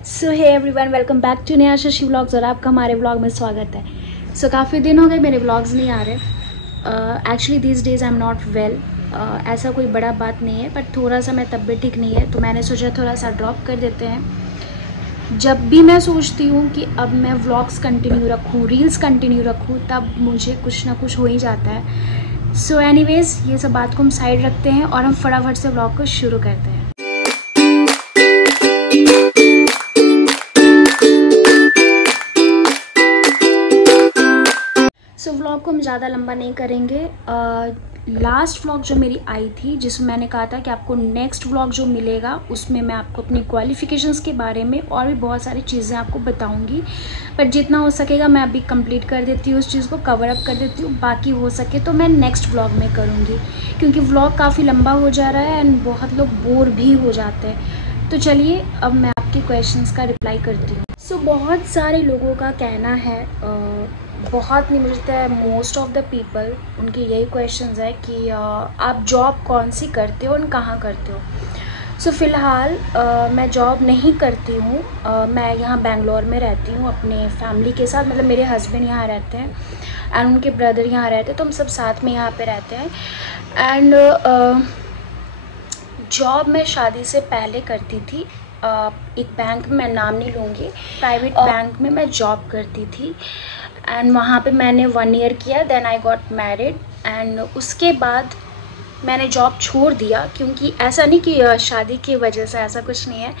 So hey everyone, welcome back to नया Shashi vlogs और आपका हमारे व्लॉग में स्वागत है। सो काफ़ी दिन हो गए मेरे व्लॉग्स नहीं आ रहे। Actually this days I am not well. ऐसा कोई बड़ा बात नहीं है, बट थोड़ा सा मैं तबीयत ठीक नहीं है, तो मैंने सोचा थोड़ा सा ड्रॉप कर देते हैं। जब भी मैं सोचती हूँ कि अब मैं व्लॉग्स कंटिन्यू रखूँ, रील्स कंटिन्यू रखूँ, तब मुझे कुछ ना कुछ हो ही जाता है। सो एनीवेज, ये सब बात को हम साइड रखते हैं और हम फटाफट से व्लॉग को शुरू करते हैं। सो व्लॉग को हम ज़्यादा लंबा नहीं करेंगे। लास्ट व्लॉग जो मेरी आई थी, जिसमें मैंने कहा था कि आपको नेक्स्ट व्लॉग जो मिलेगा उसमें मैं आपको अपनी क्वालिफ़िकेशंस के बारे में और भी बहुत सारी चीज़ें आपको बताऊंगी। पर जितना हो सकेगा मैं अभी कंप्लीट कर देती हूँ, उस चीज़ को कवर अप कर देती हूँ। बाकी हो सके तो मैं नेक्स्ट व्लॉग में करूँगी, क्योंकि व्लॉग काफ़ी लंबा हो जा रहा है एंड बहुत लोग बोर भी हो जाते हैं। तो चलिए अब मैं आपके क्वेश्चंस का रिप्लाई करती हूँ। सो बहुत सारे लोगों का कहना है, बहुत नहीं, मुझे लगता है मोस्ट ऑफ द पीपल उनके यही क्वेश्चंस है कि आप जॉब कौन सी करते हो और कहाँ करते हो। सो फ़िलहाल मैं जॉब नहीं करती हूँ। मैं यहाँ बेंगलोर में रहती हूँ अपने फैमिली के साथ। मतलब मेरे हस्बैंड यहाँ रहते हैं एंड उनके ब्रदर यहाँ रहते हैं, तो हम सब साथ में यहाँ पे रहते हैं। एंड जॉब मैं शादी से पहले करती थी। एक बैंक में, मैं नाम नहीं लूँगी, प्राइवेट बैंक में मैं जॉब करती थी एंड वहाँ पे मैंने 1 ईयर किया। Then I got married and उसके बाद मैंने जॉब छोड़ दिया, क्योंकि ऐसा नहीं कि शादी की वजह से, ऐसा कुछ नहीं है।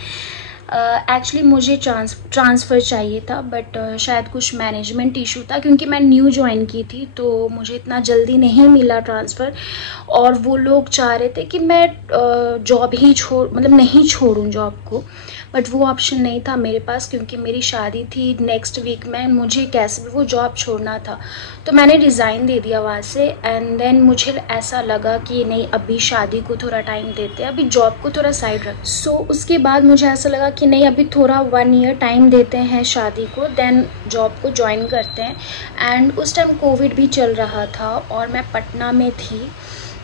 एक्चुअली मुझे ट्रांसफ़र चाहिए था, बट शायद कुछ मैनेजमेंट इशू था, क्योंकि मैं न्यू ज्वाइन की थी तो मुझे इतना जल्दी नहीं मिला ट्रांसफ़र। और वो लोग चाह रहे थे कि मैं जॉब ही नहीं छोड़ूं जॉब को, बट वो ऑप्शन नहीं था मेरे पास, क्योंकि मेरी शादी थी नेक्स्ट वीक में। मुझे कैसे भी वो जॉब छोड़ना था, तो मैंने रिज़ाइन दे दिया वहाँ से। एंड देन मुझे ऐसा लगा कि नहीं, अभी शादी को थोड़ा टाइम देते हैं, अभी जॉब को थोड़ा साइड रख। सो उसके बाद मुझे ऐसा लगा कि नहीं, अभी थोड़ा 1 ईयर टाइम देते हैं शादी को, देन जॉब को ज्वाइन करते हैं। एंड उस टाइम कोविड भी चल रहा था और मैं पटना में थी।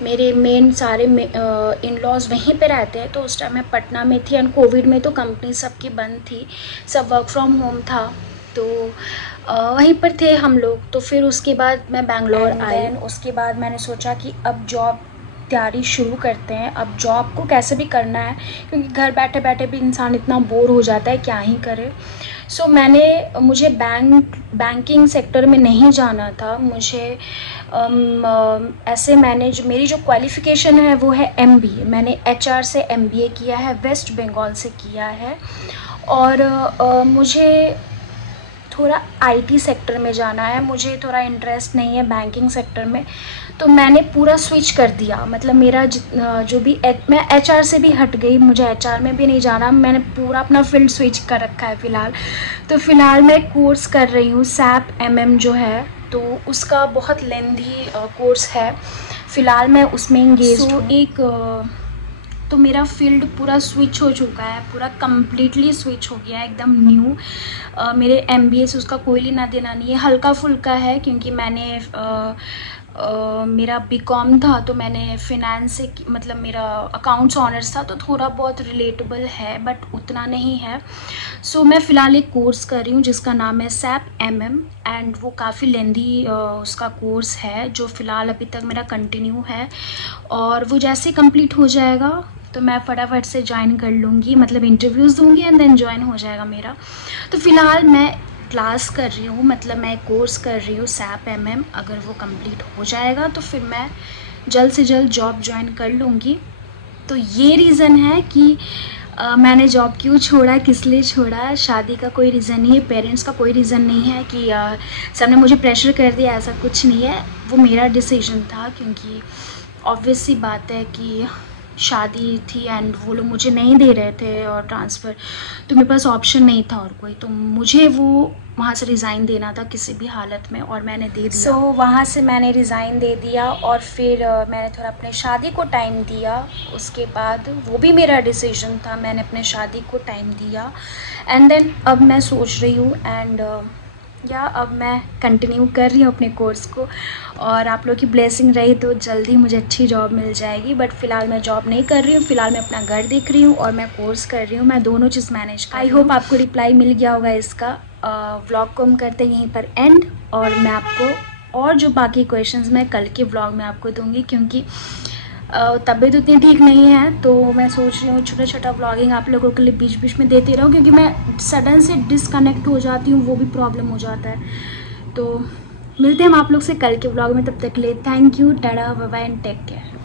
मेरे मेन सारे इन लॉज वहीं पे रहते हैं, तो उस टाइम मैं पटना में थी एंड कोविड में तो कंपनी सबकी बंद थी, सब वर्क फ्रॉम होम था, तो वहीं पर थे हम लोग। तो फिर उसके बाद मैं बेंगलोर आई। उसके बाद मैंने सोचा कि अब जॉब तैयारी शुरू करते हैं। अब जॉब को कैसे भी करना है, क्योंकि घर बैठे बैठे भी इंसान इतना बोर हो जाता है, क्या ही करे। सो मुझे बैंकिंग सेक्टर में नहीं जाना था। मुझे मेरी जो क्वालिफ़िकेशन है वो है MBA। मैंने HR से MBA किया है, वेस्ट बंगाल से किया है। और मुझे थोड़ा IT सेक्टर में जाना है। मुझे थोड़ा इंटरेस्ट नहीं है बैंकिंग सेक्टर में, तो मैंने पूरा स्विच कर दिया। मतलब मेरा जो भी मैं HR से भी हट गई, मुझे HR में भी नहीं जाना, मैंने पूरा अपना फील्ड स्विच कर रखा है फ़िलहाल। तो फ़िलहाल मैं कोर्स कर रही हूँ SAP MM जो है, तो उसका बहुत लेंथी कोर्स है। फ़िलहाल मैं उसमें इंगेज हूँ। तो मेरा फील्ड पूरा स्विच हो चुका है, पूरा कम्प्लीटली स्विच हो गया है, एकदम न्यू। मेरे MBA से उसका कोई लेना देना नहीं है, हल्का फुल्का है, क्योंकि मैंने मेरा BCom था, तो मैंने फिनेंस से, मतलब मेरा अकाउंट्स ऑनर्स था, तो थोड़ा बहुत रिलेटेबल है, बट उतना नहीं है। सो मैं फ़िलहाल एक कोर्स कर रही हूँ जिसका नाम है SAP MM एंड वो काफ़ी लेंदी उसका कोर्स है, जो फ़िलहाल अभी तक मेरा कंटिन्यू है। और वो जैसे कंप्लीट हो जाएगा तो मैं फटाफट से ज्वाइन कर लूँगी, मतलब इंटरव्यूज़ दूँगी एंड देन ज्वाइन हो जाएगा मेरा। तो फ़िलहाल मैं क्लास कर रही हूँ, मतलब मैं कोर्स कर रही हूँ SAP MM। अगर वो कंप्लीट हो जाएगा तो फिर मैं जल्द से जल्द जॉब ज्वाइन कर लूँगी। तो ये रीज़न है कि मैंने जॉब क्यों छोड़ा, किस लिए छोड़ा। शादी का कोई रीज़न नहीं है, पेरेंट्स का कोई रीज़न नहीं है कि सबने मुझे प्रेशर कर दिया, ऐसा कुछ नहीं है। वो मेरा डिसीजन था, क्योंकि ऑब्वियस सी बात है कि शादी थी एंड वो लोग मुझे नहीं दे रहे थे और ट्रांसफ़र, तो मेरे पास ऑप्शन नहीं था और कोई, तो मुझे वो वहाँ से रिज़ाइन देना था किसी भी हालत में, और मैंने दे दिया। सो वहाँ से मैंने रिज़ाइन दे दिया और फिर मैंने थोड़ा अपने शादी को टाइम दिया। उसके बाद वो भी मेरा डिसीजन था, मैंने अपने शादी को टाइम दिया। एंड देन अब मैं सोच रही हूँ एंड या अब मैं कंटिन्यू कर रही हूँ अपने कोर्स को, और आप लोग की ब्लेसिंग रही तो जल्दी मुझे अच्छी जॉब मिल जाएगी। बट फ़िलहाल मैं जॉब नहीं कर रही हूँ, फ़िलहाल मैं अपना घर देख रही हूँ और मैं कोर्स कर रही हूँ, मैं दोनों चीज़ मैनेज कर रही हूँ। आई होप आपको रिप्लाई मिल गया होगा इसका। व्लॉग को हम करते हैं यहीं पर एंड, और मैं आपको और जो बाकी क्वेश्चंस मैं कल के व्लॉग में आपको दूँगी, क्योंकि तबीयत उतनी ठीक नहीं है, तो मैं सोच रही हूँ छोटा छोटा व्लॉगिंग आप लोगों के लिए बीच बीच में देती रहूँ, क्योंकि मैं सडन से डिसकनेक्ट हो जाती हूँ, वो भी प्रॉब्लम हो जाता है। तो मिलते हैं हम आप लोग से कल के व्लॉग में, तब तक के लिए thank you, tata, bye bye and take care.